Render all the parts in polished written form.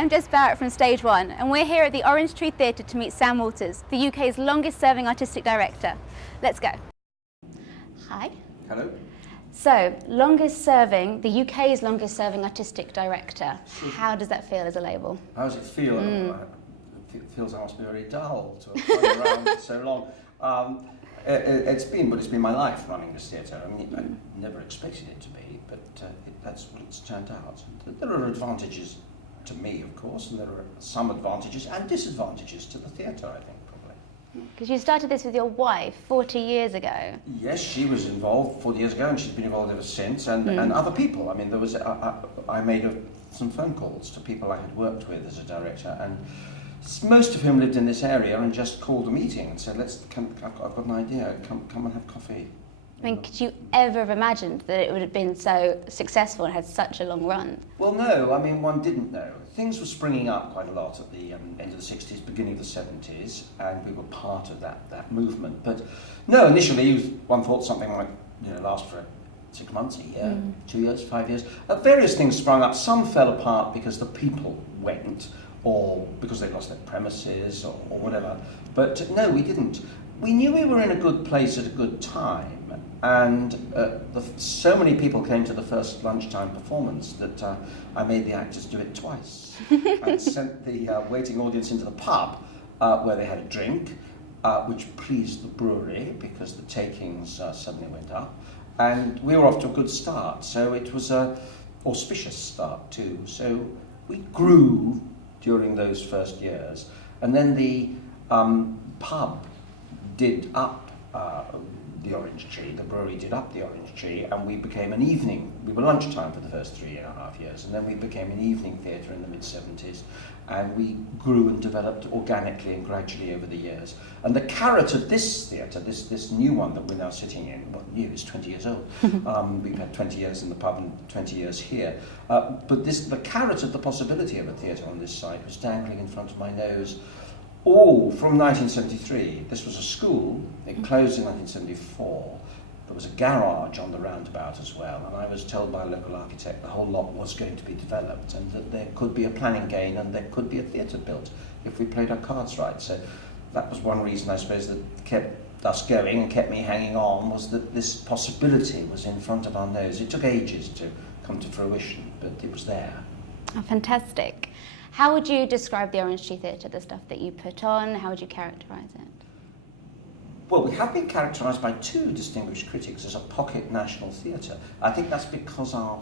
I'm Jess Barrett from StageWon, and we're here at the Orange Tree Theatre to meet Sam Walters, the UK's longest-serving artistic director. Let's go. Hi. Hello. So, the UK's longest-serving artistic director. How does that feel as a label? How does it feel? It feels I must be very dull to have run around for so long. It's been my life running this theatre. I mean, I never expected it to be, but that's what it's turned out. There are advantages to me, of course, and there are some advantages and disadvantages to the theatre, I think, probably. Because you started this with your wife 40 years ago. Yes, she was involved 40 years ago, and she's been involved ever since, and other people. I mean, there was I made some phone calls to people I had worked with as a director, and most of whom lived in this area, and just called a meeting and said, I've got an idea, come and have coffee. I mean, could you ever have imagined that it would have been so successful and had such a long run? Well, no, I mean, one didn't know. Things were springing up quite a lot at the end of the 60s, beginning of the 70s, and we were part of that movement. But no, initially one thought something might last for 6 months, a year, 2 years, 5 years. Various things sprung up. Some fell apart because the people went, or because they lost their premises, or whatever. But no, we didn't. We knew we were in a good place at a good time, and so many people came to the first lunchtime performance that I made the actors do it twice. I sent the waiting audience into the pub where they had a drink, which pleased the brewery because the takings suddenly went up, and we were off to a good start. So it was an auspicious start too. So we grew during those first years, and then the pub did up the Orange Tree, the brewery did up the Orange Tree, and we became an evening. We were lunchtime for the first 3.5 years, and then we became an evening theatre in the mid-70s, and we grew and developed organically and gradually over the years. And the carrot of this theatre, this new one that we're now sitting in, well, new, is 20 years old. We've had 20 years in the pub and 20 years here. But the carrot of the possibility of a theatre on this site was dangling in front of my nose. All from 1973. This was a school. It closed in 1974. There was a garage on the roundabout as well, and I was told by a local architect the whole lot was going to be developed, and that there could be a planning gain and there could be a theatre built if we played our cards right. So that was one reason, I suppose, that kept us going and kept me hanging on, was that this possibility was in front of our nose. It took ages to come to fruition, but it was there. Oh, fantastic. How would you describe the Orange Tree Theatre, the stuff that you put on? How would you characterise it? Well, we have been characterised by two distinguished critics as a pocket national theatre. I think that's because our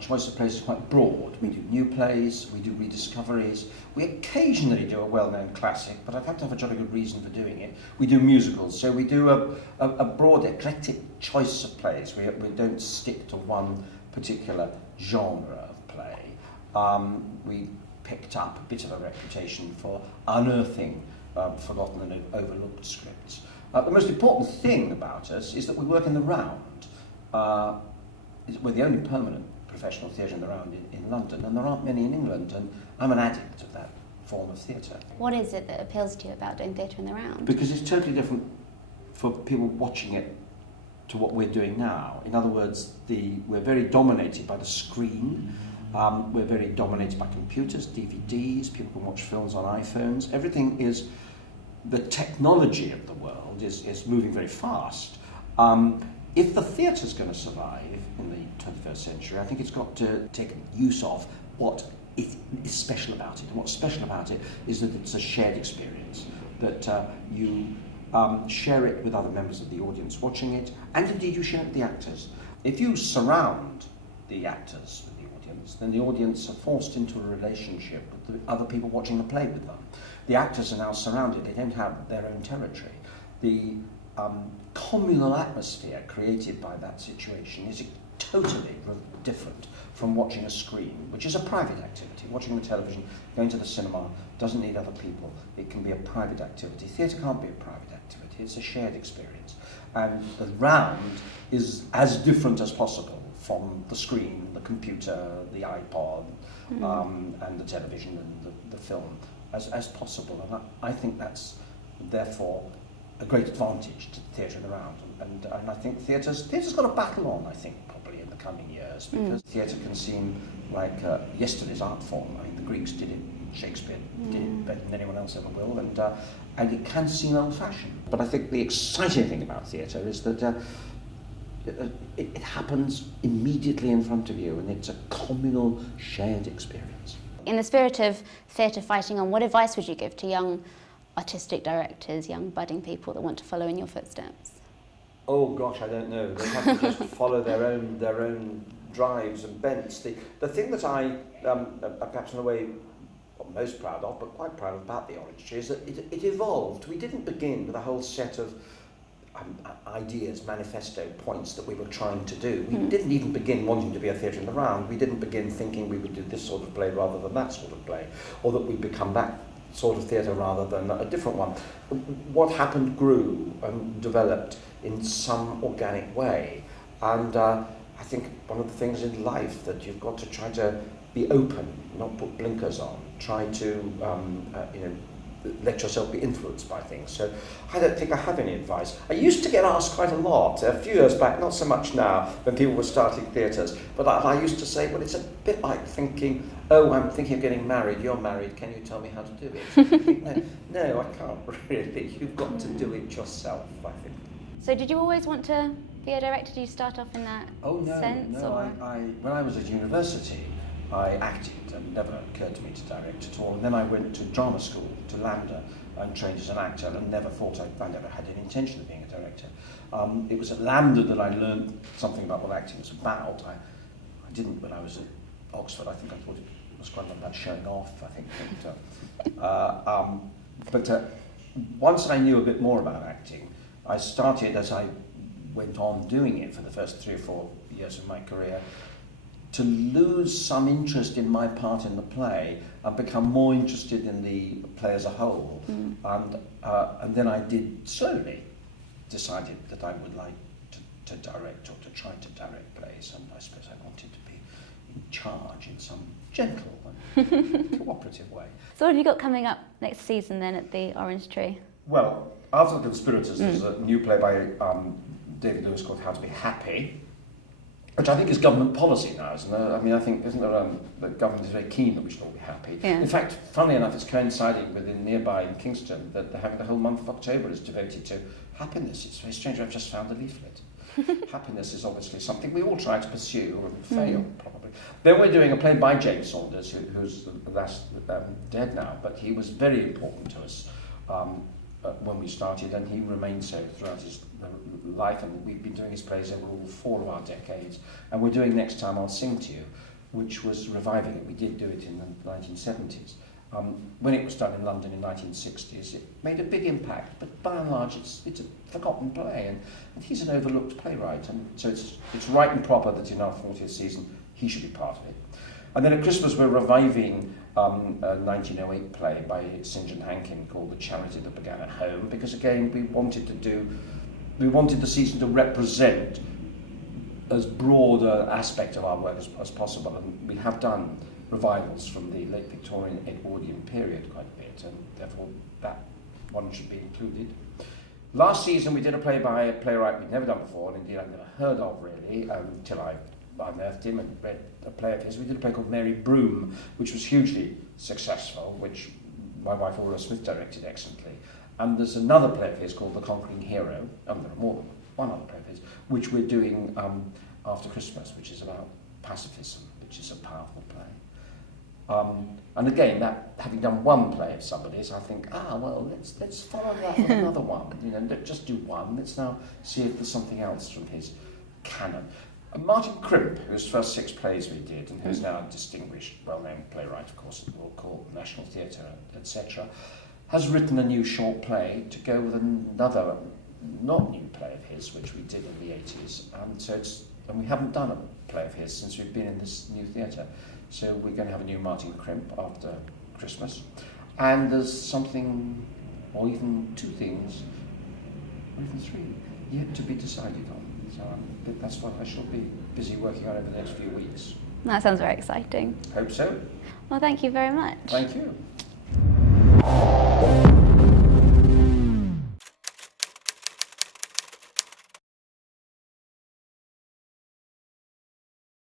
choice of plays is quite broad. We do new plays, we do rediscoveries, we occasionally do a well-known classic, but I've had to have a jolly good reason for doing it. We do musicals, so we do a broad, eclectic choice of plays. We don't stick to one particular genre of play. We picked up a bit of a reputation for unearthing forgotten and overlooked scripts. The most important thing about us is that we work in the round. We're the only permanent professional theatre in the round in London, and there aren't many in England, and I'm an addict of that form of theatre. What is it that appeals to you about doing theatre in the round? Because it's totally different for people watching it to what we're doing now. In other words, we're very dominated by the screen. We're very dominated by computers, DVDs, people can watch films on iPhones. Everything is, the technology of the world is moving very fast. If the theatre's going to survive in the 21st century, I think it's got to take use of what is special about it. And what's special about it is that it's a shared experience, that you share it with other members of the audience watching it, and indeed you share it with the actors. If you surround the actors with the audience, then the audience are forced into a relationship with the other people watching the play with them. The actors are now surrounded, they don't have their own territory. The communal atmosphere created by that situation is totally different from watching a screen, which is a private activity. Watching the television, going to the cinema, doesn't need other people. It can be a private activity. Theatre can't be a private activity, it's a shared experience. And the round is as different as possible from the screen, the computer, the iPod, and the television and the film as possible. And I think that's therefore a great advantage to theatre in the round. And I think theatre's got a battle on, I think, probably in the coming years, because theatre can seem like yesterday's art form. I mean, the Greeks did it, Shakespeare did it better than anyone else ever will, and it can seem old-fashioned. But I think the exciting thing about theatre is that it happens immediately in front of you, and it's a communal, shared experience. In the spirit of theatre fighting on, what advice would you give to young artistic directors, young budding people that want to follow in your footsteps? Oh gosh, I don't know. They have to just follow their own drives and bents. The thing that I perhaps in a way I'm most proud of, but quite proud of about the Orange Tree, is that it evolved. We didn't begin with a whole set of ideas, manifesto points that we were trying to do. We didn't even begin wanting to be a theatre in the round. We didn't begin thinking we would do this sort of play rather than that sort of play, or that we'd become that sort of theatre rather than a different one. What happened grew and developed in some organic way, and I think one of the things in life that you've got to try to be open, not put blinkers on, try to let yourself be influenced by things. So I don't think I have any advice. I used to get asked quite a lot, a few years back, not so much now, when people were starting theatres, but I used to say, well, it's a bit like thinking, oh, I'm thinking of getting married, you're married, can you tell me how to do it? No, I can't really. You've got to do it yourself, I think. So did you always want to be a director? Did you start off in that sense? No, when I was at university, I acted, and it never occurred to me to direct at all. And then I went to drama school, to LAMDA, and trained as an actor, and never thought I never had any intention of being a director. It was at LAMDA that I learned something about what acting was about. I didn't when I was at Oxford. I think I thought it was quite a lot about showing off, I think. But once I knew a bit more about acting, I started, as I went on doing it for the first 3 or 4 years of my career, to lose some interest in my part in the play and become more interested in the play as a whole. And then I did slowly decided that I would like to direct or to try to direct plays, and I suppose I wanted to be in charge in some gentle and cooperative way. So what have you got coming up next season then at the Orange Tree? Well, after The Conspirators, there's a new play by David Lewis called How to Be Happy, which I think is government policy now, isn't it? I mean, I think, isn't there, the government is very keen that we should all be happy. Yeah. In fact, funnily enough, it's coinciding with nearby in Kingston that the whole month of October is devoted to happiness. It's very strange, I've just found a leaflet. Happiness is obviously something we all try to pursue and fail, probably. Then we're doing a play by James Saunders, who's dead now, but he was very important to us when we started, and he remained so throughout his life, and we've been doing his plays over all 4 of our decades, and we're doing Next Time I'll Sing to You, which was reviving it. We did do it in the 1970s. When it was done in London in the 1960s, it made a big impact, but by and large it's a forgotten play, and he's an overlooked playwright, and so it's right and proper that in our 40th season he should be part of it. And then at Christmas we're reviving a 1908 play by St John Hankin called The Charity That Began at Home, because again we wanted the season to represent as broad an aspect of our work as possible, and we have done revivals from the late Victorian Edwardian period quite a bit, and therefore that one should be included. Last season we did a play by a playwright we'd never done before, and indeed I'd never heard of really, until I unearthed him and read a play of his. We did a play called Mary Broom, which was hugely successful, which my wife Aura Smith directed excellently. And there's another play of his called The Conquering Hero, and there are more than one other play of his, which we're doing after Christmas, which is about pacifism, which is a powerful play. And again, that having done one play of somebody's, I think, well, let's follow that with another one. Don't just do one. Let's now see if there's something else from his canon. Martin Crimp, whose first 6 plays we did, and who's now a distinguished, well-known playwright, of course, at the Royal Court, National Theatre, etc., has written a new short play to go with another, not new play of his, which we did in the 80s. And we haven't done a play of his since we've been in this new theatre. So we're going to have a new Martin Crimp after Christmas. And there's something, or even 2 things, or even 3, yet to be decided on. So that's what I shall be busy working on over the next few weeks. That sounds very exciting. Hope so. Well, thank you very much. Thank you.